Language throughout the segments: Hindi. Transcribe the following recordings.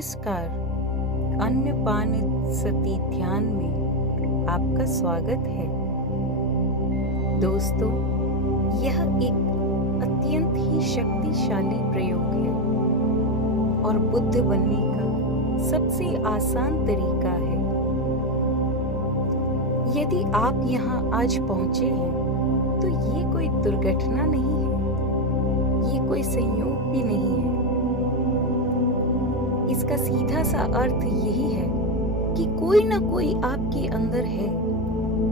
नमस्कार। अन्नपानसति ध्यान में आपका स्वागत है। दोस्तों, यह एक अत्यंत ही शक्तिशाली प्रयोग है और बुद्ध बनने का सबसे आसान तरीका है। यदि आप यहाँ आज पहुँचे हैं तो ये कोई दुर्घटना नहीं है, ये कोई संयोग भी नहीं है। इसका सीधा सा अर्थ यही है कि कोई ना कोई आपके अंदर है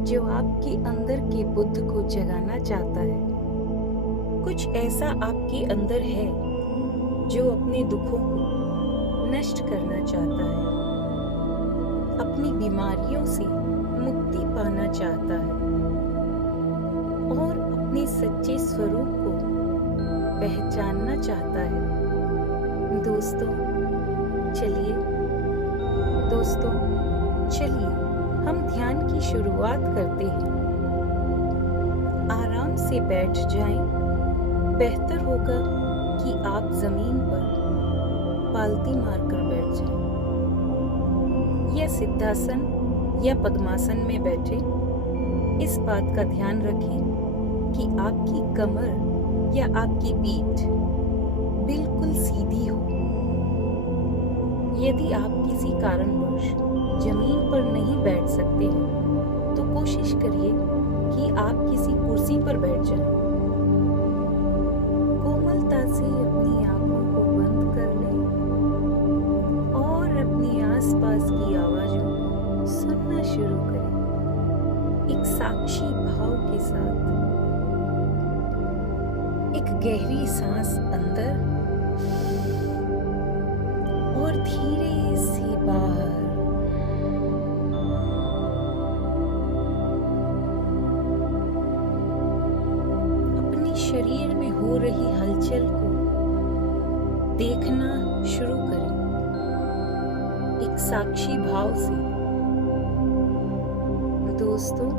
जो आपके अंदर के बुद्ध को जगाना चाहता है। कुछ ऐसा आपके अंदर है जो अपने दुखों को नष्ट करना चाहता है, अपनी बीमारियों से मुक्ति पाना चाहता है और अपने सच्चे स्वरूप को पहचानना चाहता है। चलिए हम ध्यान की शुरुआत करते हैं। आराम से बैठ जाएं। बेहतर होगा कि आप जमीन पर पालती मारकर बैठ जाएं या सिद्धासन या पद्मासन में बैठे। इस बात का ध्यान रखें कि आपकी कमर या आपकी पीठ बिल्कुल सीधी हो। यदि आप किसी कारणवश जमीन पर नहीं बैठ सकते हैं तो कोशिश करिए कि आप किसी कुर्सी पर बैठ जाएं। कोमलता से अपनी आंखों को बंद कर लें और अपने आसपास की आवाजों को सुनना शुरू करें। एक साक्षी भाव के साथ एक गहरी सांस अंदर और धीरे से बाहर। अपने शरीर में हो रही हलचल को देखना शुरू करें एक साक्षी भाव से। दोस्तों,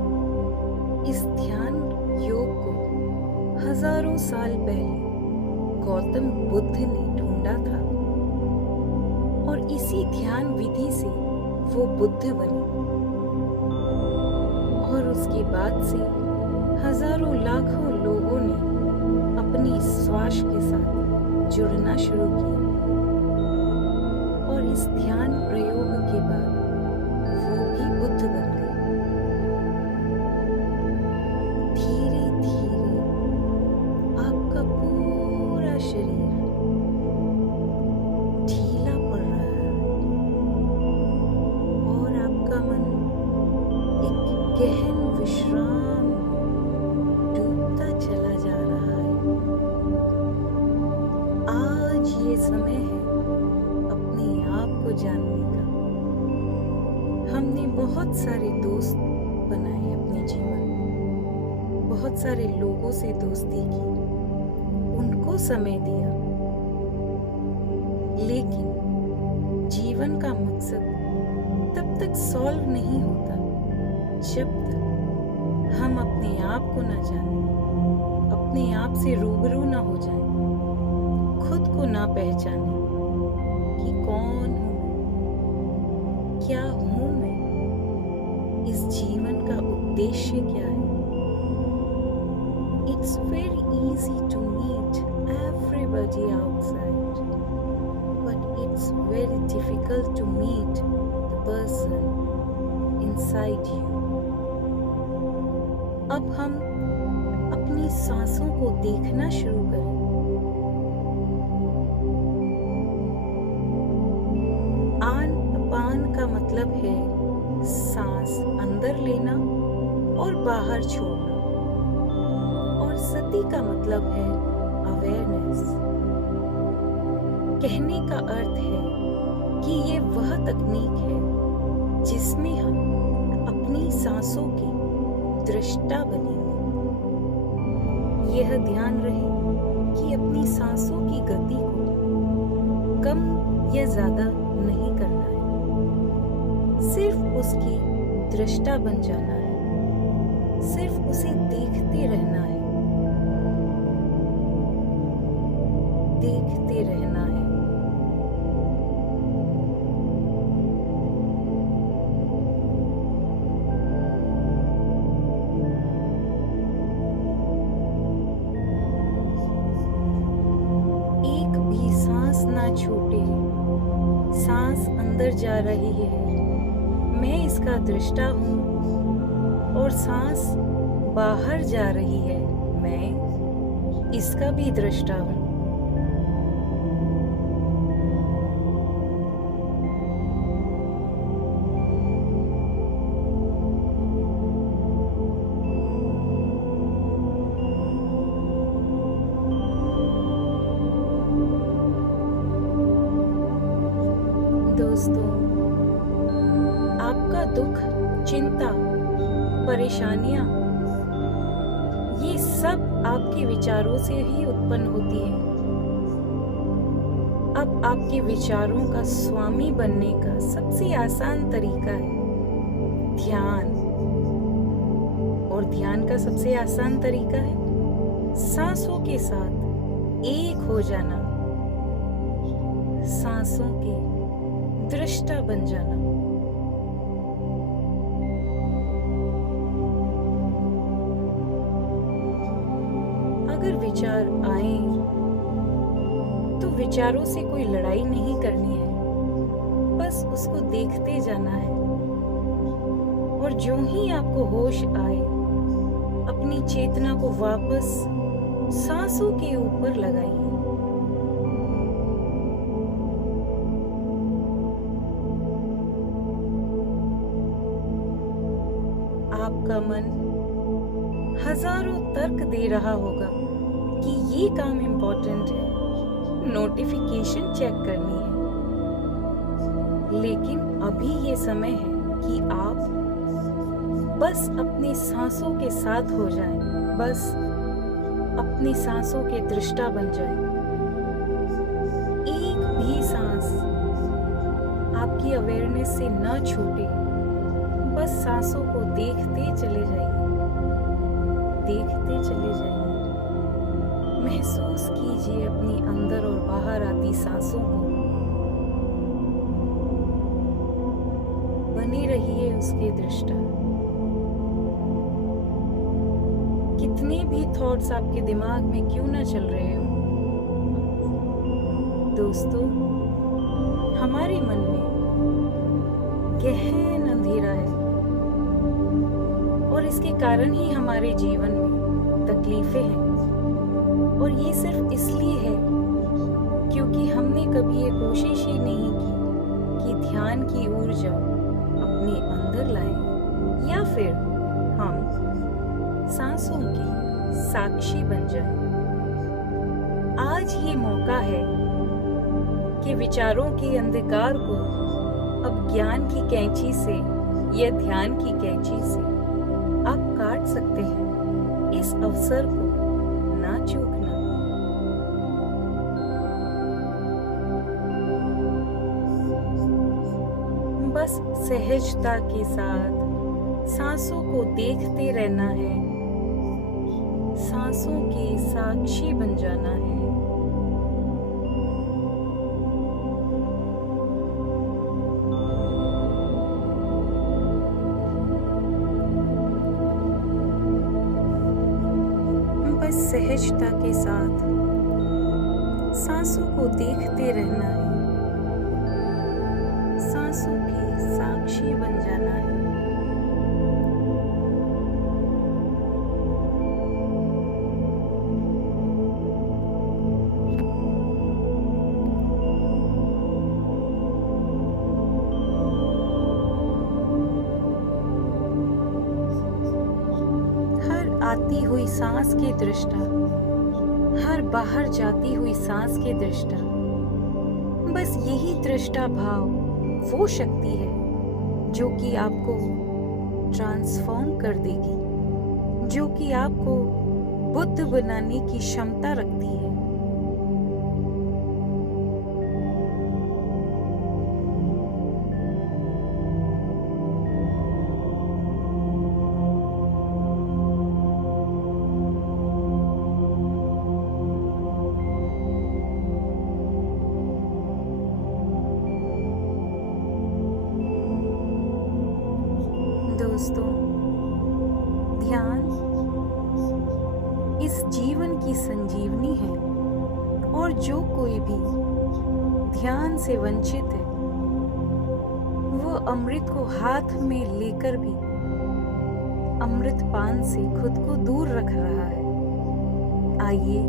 इस ध्यान योग को हजारों साल पहले गौतम बुद्ध ने ढूंढा था और इसी ध्यान विधि से वो बुद्ध बने और उसके बाद से हजारों लाखों लोगों ने अपनी श्वास के साथ जुड़ना शुरू किया और इस ध्यान प्रयोग के बाद वो भी बुद्ध बन गए। धीरे धीरे आपका पूरा शरीर ढीला पड़ रहा है और आपका मन एक गहन विश्राम में डूबता चला जा रहा है। आज ये समय है अपने आप को जानने का। हमने बहुत सारे दोस्त बनाए अपने जीवन में, बहुत सारे लोगों से दोस्ती की, उनको समय दिया, लेकिन जीवन का मकसद तब तक सॉल्व नहीं होता जब तक हम अपने आप को ना जानें, अपने आप से रूबरू ना हो जाएं, खुद को ना पहचानें कि कौन हूं मैं, क्या हूं मैं, इस जीवन का उद्देश्य क्या है। It's very easy to meet everybody outside, but it's very difficult to meet the person inside you. अब हम अपनी सांसों को देखना शुरू करें। आन अपान का मतलब है सांस अंदर लेना और बाहर छोड़ना, और सति का मतलब है अवेयरनेस। कहने का अर्थ है कि ये वह तकनीक है जिसमें हम अपनी सांसों के दृष्टा बनेंगे। यह ध्यान रहे कि अपनी सांसों की गति को कम या ज्यादा नहीं करना है, सिर्फ उसकी दृष्टा बन जाना है, सिर्फ उसे देखते रहना है, देखते रहना है। छूटे, सांस अंदर जा रही है, मैं इसका दृष्टा हूँ, और सांस बाहर जा रही है, मैं इसका भी दृष्टा हूँ। दोस्तों, आपका दुख, चिंता, परेशानियां, ये सब आपके विचारों से ही उत्पन्न होती है। अब आपके विचारों का स्वामी बनने का सबसे आसान तरीका है ध्यान। और ध्यान का सबसे आसान तरीका है सांसों के साथ एक हो जाना, सांसों के दृष्टा बन जाना। अगर विचार आए तो विचारों से कोई लड़ाई नहीं करनी है, बस उसको देखते जाना है। और जो ही आपको होश आए, अपनी चेतना को वापस सांसों के ऊपर लगाइए। आपका मन हजारों तर्क दे रहा होगा कि ये काम इम्पोर्टेंट है, नोटिफिकेशन चेक करनी है। लेकिन अभी ये समय है कि आप बस अपनी सांसों के साथ हो जाएं, बस अपनी सांसों के दृष्टा बन जाएं। एक भी सांस आपकी अवेयरनेस से न छूटे, बस सांसों को देखते चले जाइए, देखते चले जाइए। महसूस कीजिए अपनी अंदर और बाहर आती सांसों को। बने रहिए उसके दृष्टा। कितने भी थॉट्स आपके दिमाग में क्यों ना चल रहे हो, दोस्तों, हमारे मन में गहन अंधेरा है, और इसके कारण ही हमारे जीवन में तकलीफें हैं। और ये सिर्फ इसलिए है क्योंकि हमने कभी ये कोशिश ही नहीं की कि ध्यान की ऊर्जा अपने अंदर लाएं, या फिर हम सांसों के साक्षी बन जाएं। आज ये मौका है कि विचारों के अंधकार को अब ज्ञान की कैंची से या ध्यान की कैंची से आप काट सकते हैं। इस अवसर को ना चूकना। बस सहजता के साथ सांसों को देखते रहना है, सांसों के साक्षी बन जाना है। सहजता के साथ सांसों को देखते रहना है, सांसों के साक्षी बन जाना है। आती हुई सांस के दृष्टा, हर बाहर जाती हुई सांस के दृष्टा, बस यही दृष्टा भाव वो शक्ति है जो कि आपको ट्रांसफॉर्म कर देगी, जो कि आपको बुद्ध बनाने की क्षमता रखती है। दोस्तों, ध्यान इस जीवन की संजीवनी है, और जो कोई भी ध्यान से वंचित है, वो अमृत को हाथ में लेकर भी अमृत पान से खुद को दूर रख रहा है। आइए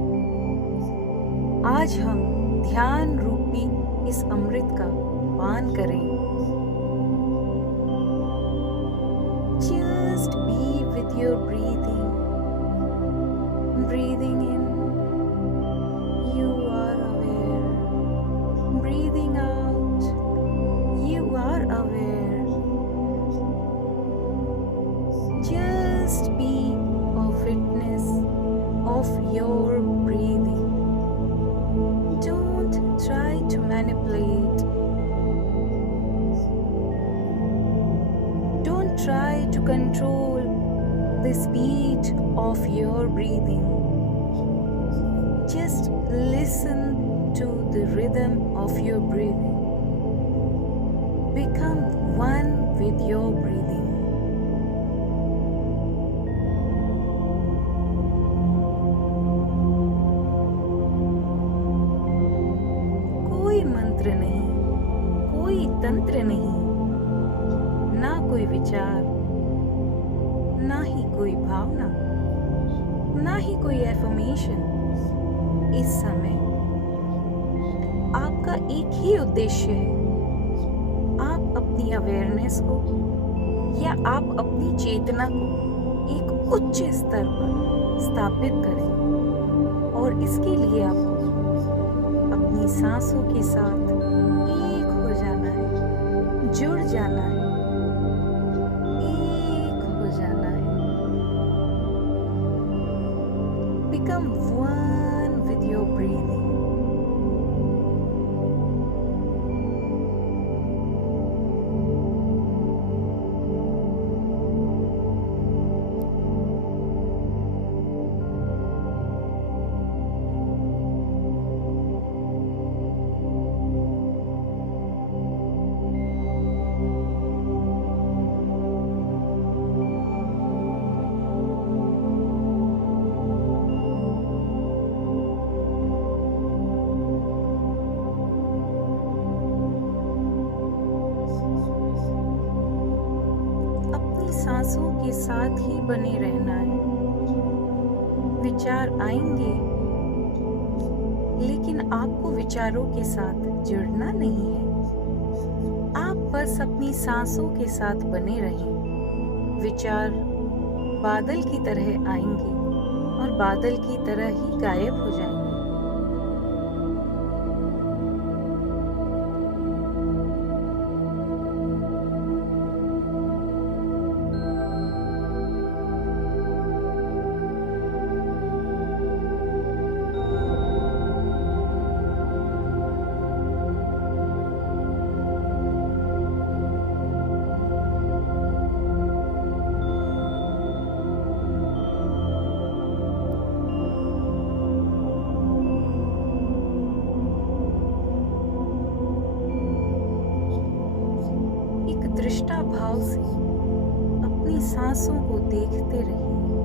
आज हम ध्यान रूपी इस अमृत का पान करें। Just be with your breathing. Breathing in, you are aware. Breathing out, you are aware. Just be a witness of your breathing. Don't try to manipulate. Don't try to control the speed of your breathing. Just listen to the rhythm of your breathing. Become one with your breathing. कोई मंत्र नहीं, कोई तंत्र नहीं, ना कोई विचार, ना ही कोई भावना, ना ही कोई एफर्मेशन। इस समय आपका एक ही उद्देश्य है, आप अपनी अवेयरनेस को या आप अपनी चेतना को एक उच्च स्तर पर स्थापित करें और इसके लिए आपको अपनी सांसों के साथ एक हो जाना है, जुड़ जाना है, एक हो जाना है। Become one with your breathing. सांसों के साथ ही बने रहना है। विचार आएंगे, लेकिन आपको विचारों के साथ जुड़ना नहीं है। आप बस अपनी सांसों के साथ बने रहें। विचार बादल की तरह आएंगे और बादल की तरह ही गायब हो जाएंगे। दृष्टा भाव से अपनी सांसों को देखते रहिए।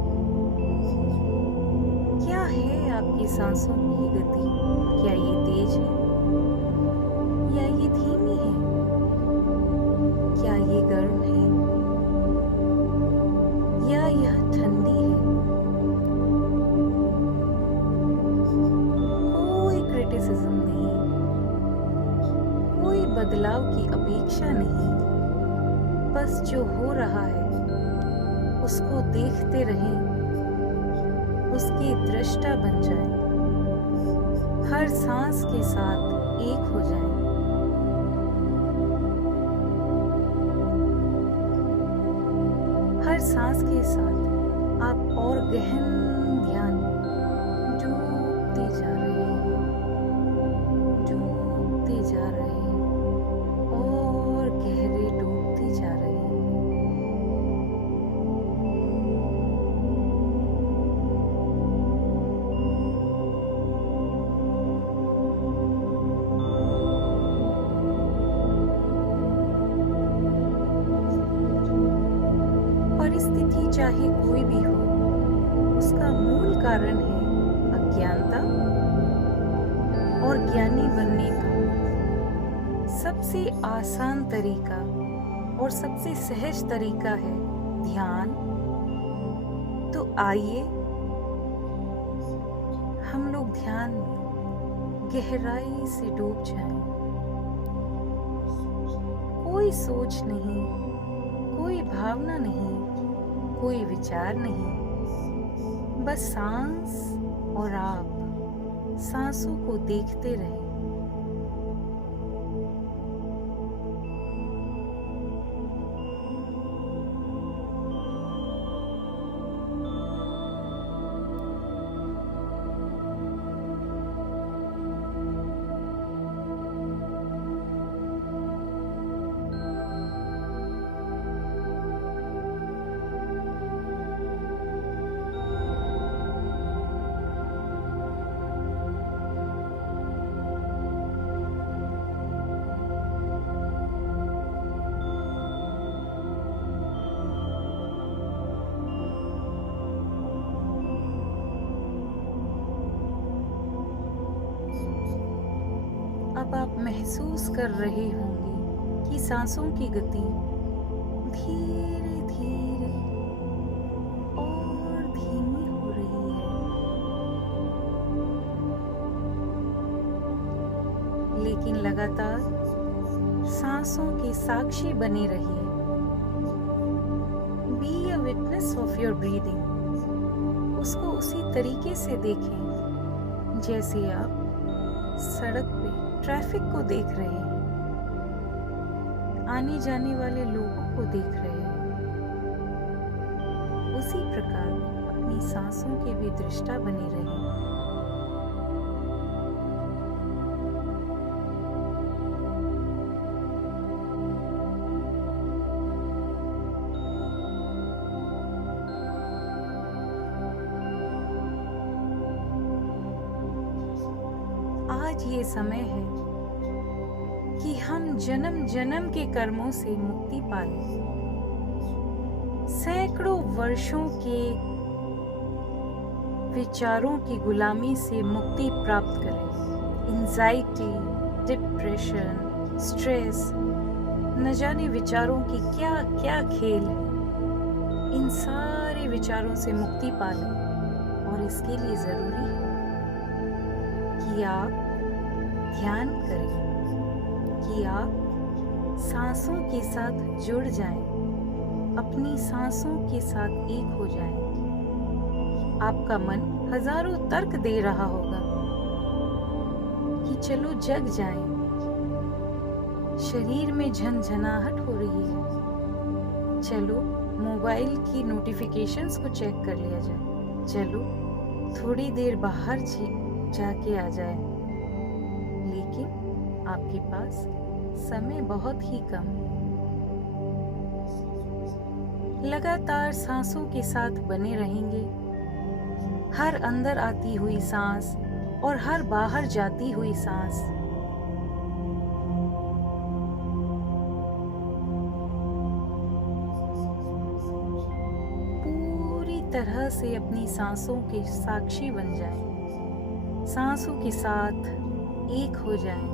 क्या है आपकी सांसों की गति? क्या ये तेज है या ये धीमी है? क्या ये गर्म है या यह ठंडी है? कोई क्रिटिसिज्म नहीं, कोई बदलाव की अपेक्षा नहीं। बस जो हो रहा है उसको देखते रहें, उसके दृष्टा बन जाएं, हर सांस के साथ एक हो जाएं। हर सांस के साथ आप और गहन ध्यान में डूबते जा रहे हैं, डूबते जा रहे हैं और गहरे डूबते जा रहे हैं। परिस्थिति चाहे कोई भी हो, उसका मूल कारण है अज्ञानता और ज्ञानी बनने का सबसे आसान तरीका और सबसे सहज तरीका है ध्यान। तो आइए हम लोग ध्यान में गहराई से डूब जाएं। कोई सोच नहीं, कोई भावना नहीं, कोई विचार नहीं, बस सांस और आप सांसों को देखते रहें। अब आप महसूस कर रहे होंगे कि सांसों की गति धीरे धीरे और धीमी हो रही है, लेकिन लगातार सांसों के साक्षी बने रहिए। Be a witness of your breathing. उसको उसी तरीके से देखें जैसे आप सड़क पे ट्रैफिक को देख रहे हैं, आने जाने वाले लोगों को देख रहे हैं। उसी प्रकार अपनी सांसों के भी दृष्टा बने रहें। आज ये समय है कि हम जन्म जन्म के कर्मों से मुक्ति पालें, सैकड़ों वर्षों के विचारों की गुलामी से मुक्ति प्राप्त करें। एंजाइटी, डिप्रेशन, स्ट्रेस, न जाने विचारों की क्या क्या खेल है। इन सारे विचारों से मुक्ति पालें और इसके लिए जरूरी है कि आप ध्यान करें, कि आप सांसों के साथ जुड़ जाएं, अपनी सांसों के साथ एक हो जाएं। आपका मन हजारों तर्क दे रहा होगा कि चलो जग जाएं। शरीर में झनझनाहट हो रही है, चलो मोबाइल की नोटिफिकेशंस को चेक कर लिया जाए, चलो थोड़ी देर बाहर जाके आ जाए। लेकिन आपके पास समय बहुत ही कम है। लगातार सांसों के साथ बने रहेंगे। हर अंदर आती हुई सांस और हर बाहर जाती हुई सांस पूरी तरह से अपनी सांसों के साक्षी बन जाएं, सांसों के साथ एक हो जाएं।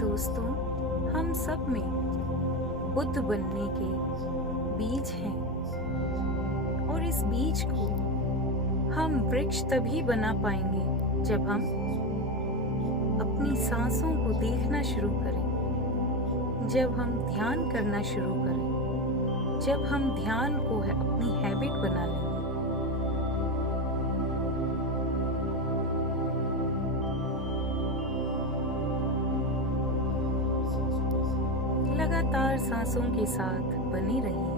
दोस्तों, हम सब में बुद्ध बनने के बीज हैं और इस बीज को हम वृक्ष तभी बना पाएंगे जब हम अपनी सांसों को देखना शुरू करें, जब हम ध्यान करना शुरू करें, जब हम ध्यान को अपनी हैबिट बना लें। लगातार सांसों के साथ बने रहिए।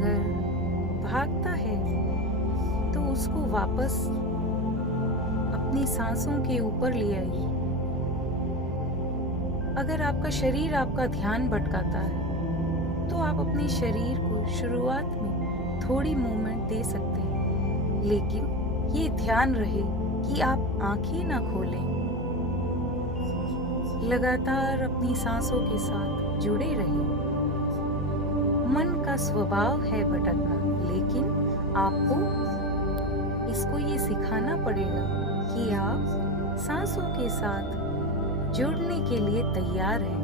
अगर भागता है तो उसको वापस अपनी सांसों के ऊपर ले आइए। अगर आपका शरीर आपका ध्यान भटकाता है तो आप अपने शरीर को शुरुआत में थोड़ी मूवमेंट दे सकते हैं, लेकिन ये ध्यान रहे कि आप आंखें ना खोलें। लगातार अपनी सांसों के साथ जुड़े रहें। मन का स्वभाव है भटकना, लेकिन आपको इसको ये सिखाना पड़ेगा कि आप सांसों के साथ जुड़ने के लिए तैयार हैं।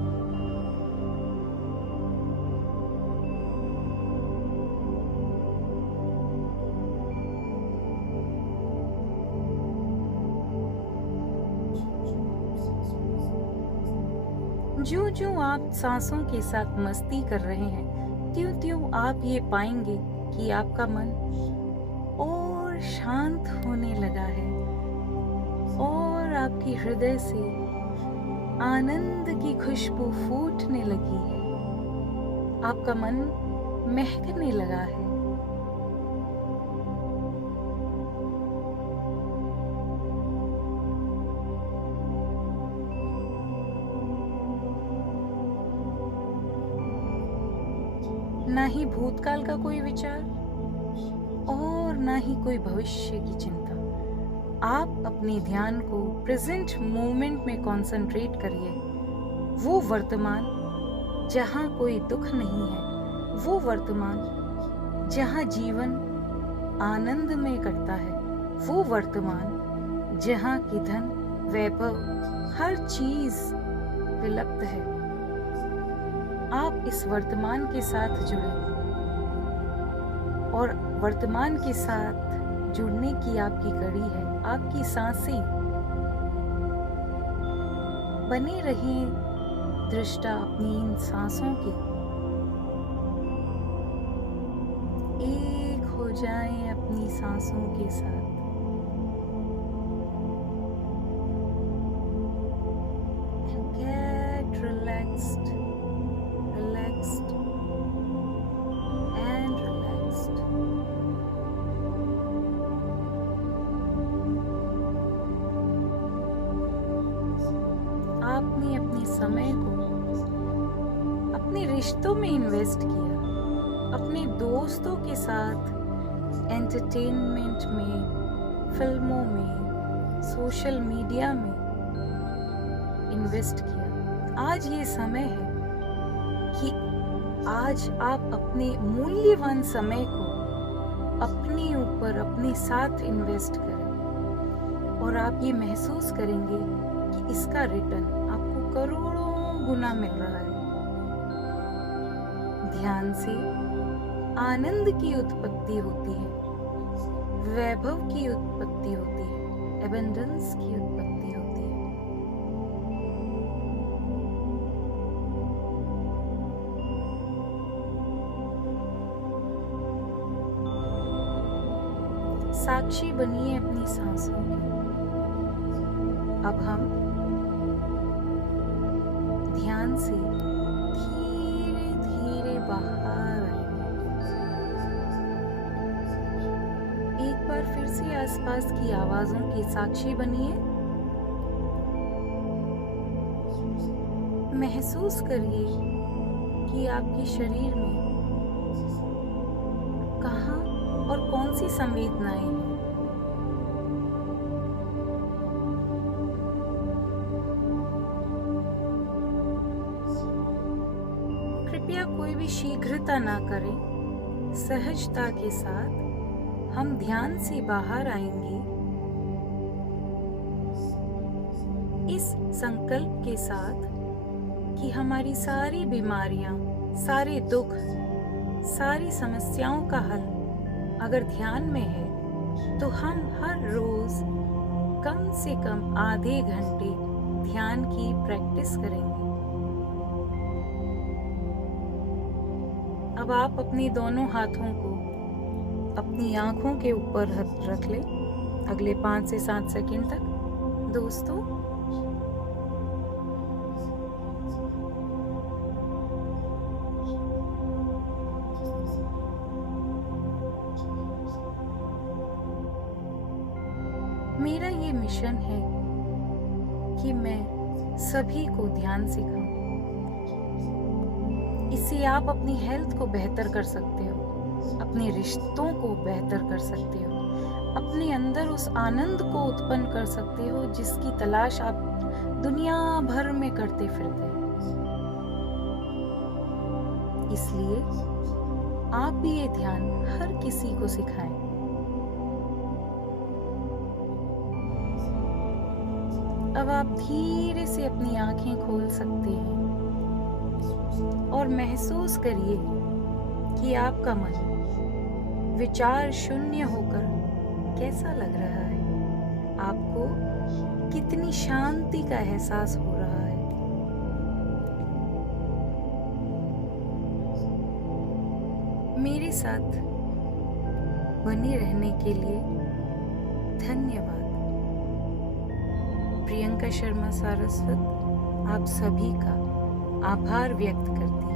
जो जो आप सांसों के साथ मस्ती कर रहे हैं, त्यों-त्यों आप ये पाएंगे कि आपका मन और शांत होने लगा है और आपके हृदय से आनंद की खुशबू फूटने लगी है। आपका मन महकने लगा है। ना ही भूतकाल का कोई विचार और ना ही कोई भविष्य की चिंता। आप अपने ध्यान को प्रेजेंट मोमेंट में कंसंट्रेट करिए। वो वर्तमान जहाँ कोई दुख नहीं है, वो वर्तमान जहाँ जीवन आनंद में कटता है, वो वर्तमान जहाँ की धन वैभव हर चीज विलुप्त है। आप इस वर्तमान के साथ जुड़े और वर्तमान के साथ जुड़ने की आपकी कड़ी है आपकी सांसें। बने रहें दृष्टा अपनी इन सांसों के, एक हो जाएं अपनी सांसों के साथ। And get relaxed, relaxed and relaxed. आपने अपने समय को अपने रिश्तों में इन्वेस्ट किया, अपने दोस्तों के साथ एंटरटेनमेंट में, फिल्मों में, सोशल मीडिया में इन्वेस्ट किया। आज ये समय है कि आज आप अपने मूल्यवान समय को अपने ऊपर, अपने साथ इन्वेस्ट करें और आप ये महसूस करेंगे कि इसका रिटर्न आपको करोड़ों गुना मिल रहा है। ध्यान से आनंद की उत्पत्ति होती है, वैभव की उत्पत्ति होती है, एबंडेंस की उत्पत्ति होती है। साक्षी बनिए अपनी सांसों की। अब हम ध्यान से धीरे धीरे बाहर आएंगे। एक बार फिर से आसपास की आवाजों की साक्षी बनिए। महसूस करिए कि आपके शरीर में कहाँ और कौन सी संवेदनाएं हैं। कृपया कोई भी शीघ्रता ना करें। सहजता के साथ हम ध्यान से बाहर आएंगे, इस संकल्प के साथ कि हमारी सारी बीमारियां, सारे दुख, सारी समस्याओं का हल अगर ध्यान में है तो हम हर रोज कम से कम आधे घंटे ध्यान की प्रैक्टिस करेंगे। अब आप अपने दोनों हाथों को अपनी आंखों के ऊपर रख लें अगले 5 से 7 सेकंड तक। दोस्तों, मेरा ये मिशन है कि मैं सभी को ध्यान सिखाऊं। इससे आप अपनी हेल्थ को बेहतर कर सकते हो, अपने रिश्तों को बेहतर कर सकते हो, अपने अंदर उस आनंद को उत्पन्न कर सकते हो जिसकी तलाश आप दुनिया भर में करते फिरते हैं। इसलिए आप भी ये ध्यान हर किसी को सिखाएं। अब आप धीरे से अपनी आंखें खोल सकते हैं और महसूस करिए कि आपका मन विचार शून्य होकर कैसा लग रहा है। आपको कितनी शांति का एहसास हो रहा है। मेरे साथ बने रहने के लिए धन्यवाद। प्रियंका शर्मा सारस्वत आप सभी का आभार व्यक्त करती है।